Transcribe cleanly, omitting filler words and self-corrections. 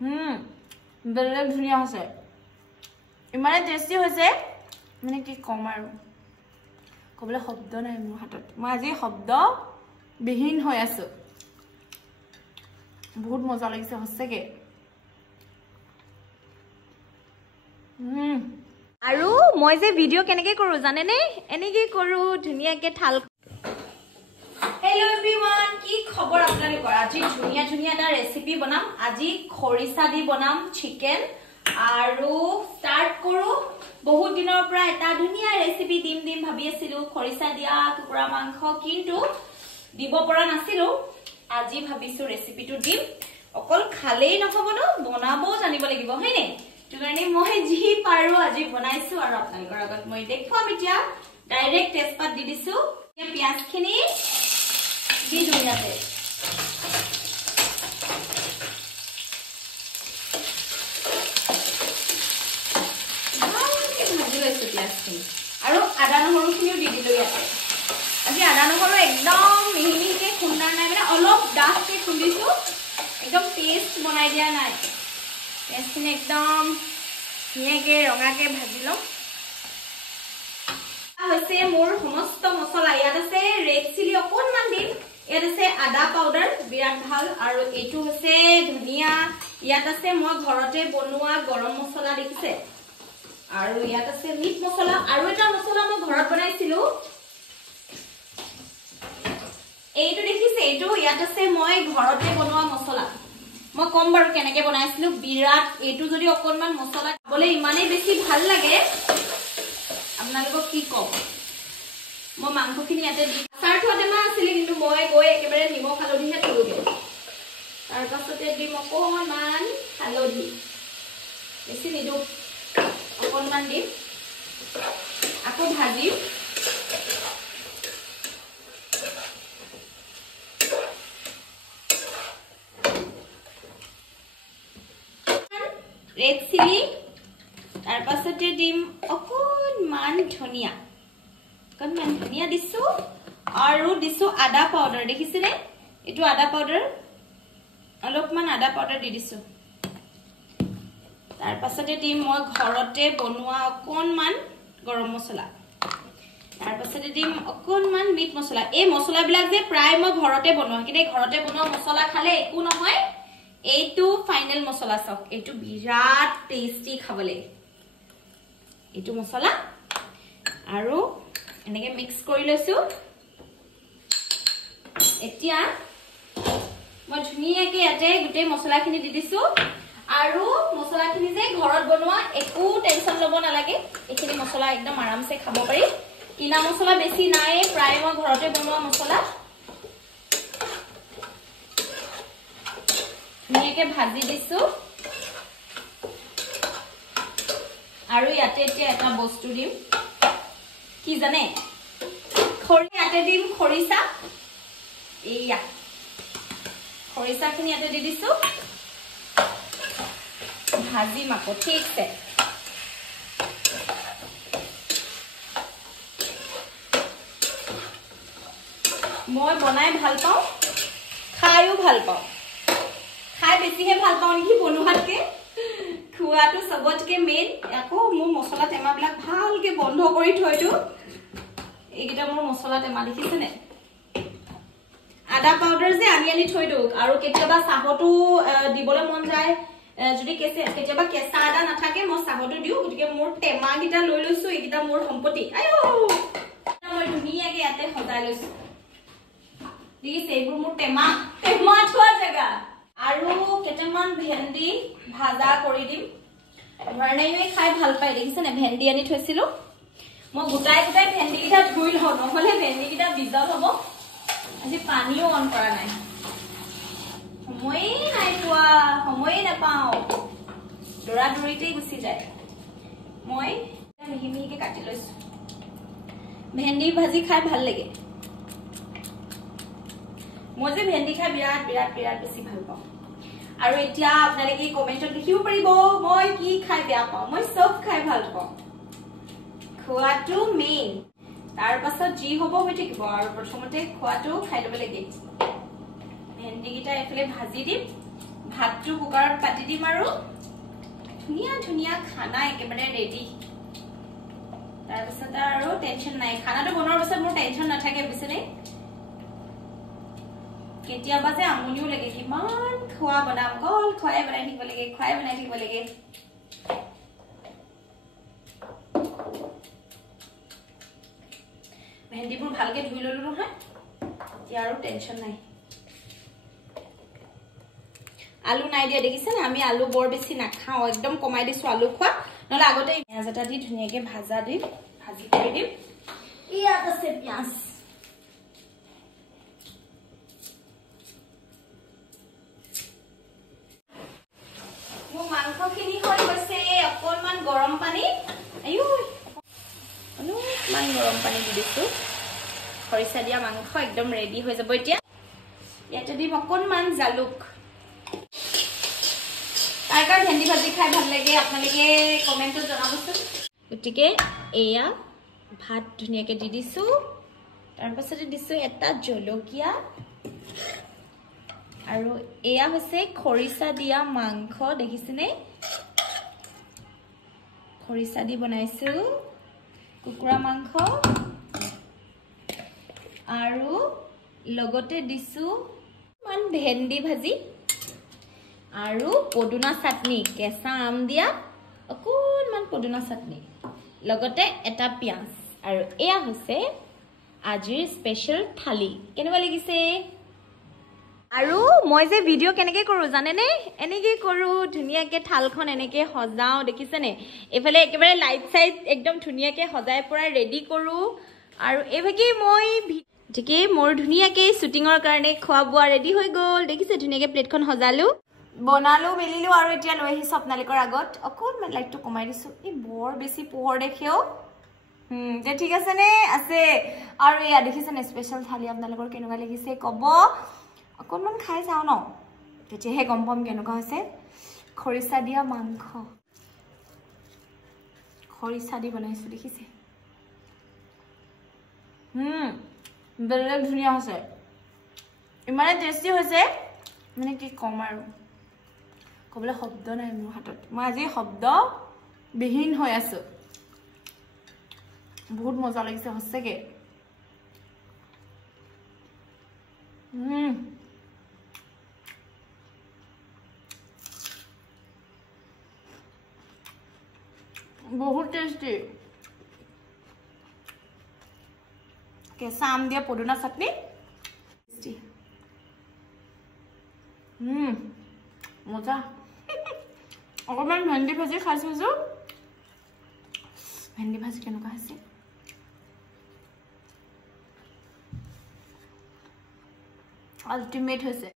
বেলেগ ধুনীয়া হৈছে ইমানে টেষ্টি হৈছে মানে কি কম আৰু কবলে শব্দ নাই মোৰ হাতত মই আজি শব্দ বিহীন হৈ আছো বহুত মজা লাগিছে হসেকে আৰু মই যে ভিডিও কেনেকে কৰো জানে নে এনেকে কৰো ধুনিয়াকে থাল হেল্লো एवरीवन কি খবৰ আপোনালোকৰ আজি ধুনিয়া ধুনিয়া এটা ৰেচিপি বনাম আজি খৰিচা দি বনাম চিকেন আৰু স্টাৰ্ট কৰো বহুত দিনৰ পৰা এটা ধুনিয়া ৰেচিপি দিম ভাবি আছিলো খৰিচা দিয়া কুকুৰা মাংস কিন্তু দিব পৰা নাছিলো আজি ভাবিছো ৰেচিপিটো দিম অকল খালেই নহব ন বনাবও জানিব লাগিব হয়নে তুকাৰণে মই যি পাৰো আজি বনাইছো আৰু আপোনালোকৰ আগত মই দেখুৱাম এতিয়া ডাইৰেক্ট তেজপাত দি দিছো পিয়াজখিনি দি দুনিয়াতে আৰু আদা নহৰুখিনিও দি দিলো ইয়াতে আজি আদা নহৰু একদম মিহি মিহিকে খুন্দা নাই মানে অলপ ডাঠকে খুন্দিছো একদম পেষ্ট বনাই দিয়া নাই পেষ্টখিনি একদম ধুনীয়াকে ৰঙাকে ভাজি লওঁ হৈছে মোৰ সমস্ত মছলা ইয়াত আছে ৰেড চিলি অকণমান দিম ইয়াত আছে আদা পাউডাৰ বিৰাট ভাল আৰু এইটো হৈছে ধনিয়া ইয়াত আছে মই ঘৰতে বনোৱা গৰম মছলা দেখিছে আৰু ইয়াত আছে মিট মছলা আৰু এটা মছলা মই ঘৰত বনাইছিলো এইটো দেখিছে এইটো ইয়াত আছে মই ঘৰতে বনোৱা মছলা মই কম বাৰু কেনেকে বনাইছিলো বিৰাট এইটো যদি অকণমান মছলা খাবলে ইমানেই বেছি ভাল লাগে আপোনালোকক কি কম মই মাংসখিনি ইয়াতে দি আচাৰটো টেমা আছিলে কিন্তু মই গৈ একেবাৰে নিমখ হালধিহে থলোগে তাৰ পাছতে দিম অকণমান হালধি বেছি নিদো অকণমান দিম আকৌ ভাজিম ৰেড চিলি তাৰ পাছতে দিম অকণমান ধনিয়া দিছো আৰু দিছো আদা পাউডাৰ দেখিছেনে এইটো আদা পাউডাৰ অলপমান আদা পাউডাৰ দি দিছো তাৰ পাছতে দিম মই ঘৰতে বনোৱা অকণমান গৰম মছলা তাৰ পাছতে দিম অকণমান মিট মছলা এই মছলাবিলাক যে প্ৰায় মই ঘৰতে বনোৱা কিন্তু ঘৰতে বনোৱা মছলা খালে একো নহয় এইটো ফাইনেল মছলা চক এইটো বিৰাট টেষ্টি খাবলে এইটো মছলা আৰু এনেকে মিক্স কৰি লৈছো এতিয়া মই ধুনীয়াকে ইয়াতে গোটেই মছলাখিনি দি দিছো আৰু মছলাখিনি যে ঘৰত বনোৱা একো টেনচন লব নালাগে এইখিনি মছলা একদম আৰামছে খাব পাৰি কিনা মছলা বেছি নাই প্ৰায় মই ঘৰতে বনোৱা মছলা ধুনীয়াকে ভাজি দিছো আৰু ইয়াতে এতিয়া এটা বস্তু দিম কি জানে ইয়াতে দিম খৰিচা এয়া খৰিচাখিনি ইয়াতে দি দিছো ভাজি মাকো ঠিকছে মই বনাই ভাল পাওঁ খাইও ভাল পাওঁ খাই বেছিহে ভাল পাওঁ নেকি বনোৱাতকে খোৱাটো সবতকে মেইন আকৌ মোৰ মছলা টেমাবিলাক ভালকে বন্ধ কৰি থৈছো এইকেইটা মোৰ মছলা টেমা দেখিছেনে আদা পাউডাৰ যে আনি থৈ দিও আৰু কেতিয়াবা চাহটো দিবলৈ মন যায় যদি কেতিয়াবা কেঁচা আদা নাথাকে মই চাহটো দিও গতিকে মোৰ টেমা গিটা লৈ লৈছো এইকেইটা মোৰ সম্পত্তি আইও মই ধুনীয়াকে ইয়াতে সজাই লৈছো দেখিছে এইবোৰ মোৰ টেমা থোৱা জেগা আৰু কেটামান ভেন্দি ভাজা কৰি দিম ভৰণাইয়ে খাই ভাল পায় দেখিছেনে ভেন্দি আনি থৈছিলো মই গোটাই ভেন্দি গিটা ধুই লওঁ নহলে ভেন্দি গিটা বিজল হ'ব আজি পানীও অন কৰা নাই সময়ে নাই পোৱা সময়ে নাপাওঁ দৌৰাদৌৰিতেই গুচি যায় মই মিহি মিহিকে কাটি লৈছো ভেন্দি ভাজি খাই ভাল লাগে মই যে ভেন্দি খাই বিৰাট বিৰাট বিৰাট বেছি ভাল পাওঁ আৰু এতিয়া আপোনালোকে কমেন্টত লিখিব পাৰিব মই কি খাই বেয়া পাওঁ মই সব খাই ভাল পাওঁ খোৱাটো মেইন তাৰ পাছত যি হ'ব হৈ থাকিব আৰু প্ৰথমতে খোৱাটো খাই ল'ব লাগে ভেন্দি গিটা এফালে ভাজি দিম ভাতটো কুকাৰত পাতি দিম আৰু ধুনিয়া ধুনিয়া খানা একেবাৰে ৰেডি তাৰপিছত আৰু টেনচন নাই খানাটো বনোৱাৰ পিছত মোৰ টেনচন নাথাকে বুজিছেনে কেতিয়াবা যে আমনিও লাগে কিমান খোৱা বনাম কল খোৱাই বনাই থাকিব লাগে ভেন্দিবোৰ ভালকে ধুই ললো নহয় এতিয়া আৰু টেনচন নাই আলু নাই দিয়া দেখিছেন আমি আলু বৰ বেছি নাখাও একদম কমাই দিছো আলু খোৱা নহলে আগতে পিয়াজ এটা দি ধুনিয়াকে ভাজি কৰি দিম ইয়াত আছে পিয়াজ মোৰ মাংসখিনি হৈ গৈছে অকণমান গৰম পানী আয়ো অলপমান গৰম পানী দি দিছো খৰিচা দিয়া মাংস একদম ৰেডি হৈ যাব এতিয়া ইয়াতে দিম অকণমান জালুক কাৰ ভেন্দি ভাজি খাই ভাল লাগে আপোনালোকে কমেন্টত জনাবচোন গতিকে এয়া ভাত ধুনিয়াকে দি দিছো তাৰ পাছতে দিছো এটা জলকীয়া আৰু এয়া হৈছে খৰিচা দিয়া মাংস দেখিছেনে খৰিচা দি বনাইছো কুকুৰা মাংস আৰু লগতে দিছো মান ভেন্দি ভাজি আৰু পদুনা চাটনি কেঁচা আম দিয়া অকণমান পদুনা চাটনি লগতে এটা পিয়াজ আৰু এয়া হৈছে আজিৰ স্পেশাল থালি কেনেকুৱা লাগিছে আৰু মই যে ভিডিও কেনেকৈ কৰো জানে নে এনেকৈ কৰো ধুনিয়াকে থালখন এনেকৈ সজাও দেখিছেনে এফালে একেবাৰে লাইট সাইড একদম ধুনিয়াকে সজাই পৰা ৰেডি কৰো আৰু এভাগে মই ঠিকে মোৰ ধুনিয়াকে শুটিংৰ কাৰণে খোৱা বোৱা ৰেডি হৈ গ'ল দেখিছে ধুনিয়াকে প্লেটখন সজালো বনালো মেলিলো আৰু এতিয়া লৈ আহিছো আপোনালোকৰ আগত অকণমান লাইটটো কমাই দিছো এই বৰ বেছি পোহৰ দেখেও যে ঠিক আছে নে আছে আৰু এয়া দেখিছেনে স্পেশাল থালি আপোনালোকৰ কেনেকুৱা লাগিছে ক'ব অকণমান খাই যাও ন তেতিয়াহে গম পাম কেনেকুৱা হৈছে খৰিচা দিয়া মাংস খৰিচা দি বনাইছো দেখিছে বেলেগ ধুনীয়া হৈছে ইমানে টেষ্টি হৈছে মানে কি কম আৰু ক'বলৈ শব্দ নাই মোৰ হাতত মই আজি শব্দ বিহীন হৈ আছো বহুত মজা লাগিছে সঁচাকে বহুত টেষ্টি কেঁচা আম দিয়া পদুনা চাটনি মজা অকণমান ভেন্দি ভাজি খাইছো ভেন্দি ভাজি কেনেকুৱা হৈছে আল্টিমেট হৈছে